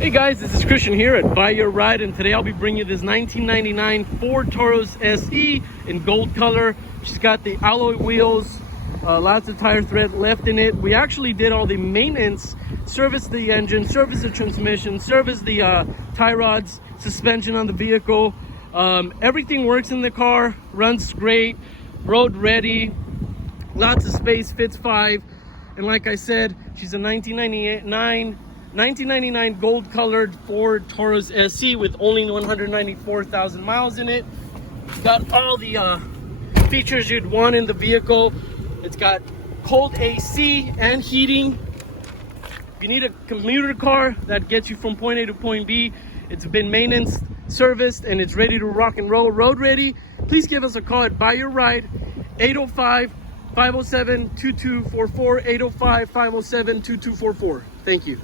Hey guys, this is Christian here at Buy Your Ride, and today I'll be bringing you this 1999 Ford Taurus SE in gold color. She's got the alloy wheels, lots of tire tread left in it. We actually did all the maintenance, serviced the engine, serviced the transmission, serviced the tie rods, suspension on the vehicle. Everything works in the car, runs great, road ready, lots of space, fits 5. And like I said, she's a 1999 gold colored Ford Taurus SE with only 194,000 miles in it. It's got all the features you'd want in the vehicle. It's got cold AC and heating. If you need a commuter car that gets you from point A to point B, it's been maintenance, serviced, and it's ready to rock and roll, road ready. Please give us a call at Buy Your Ride, 805-507-2244, 805-507-2244. Thank you.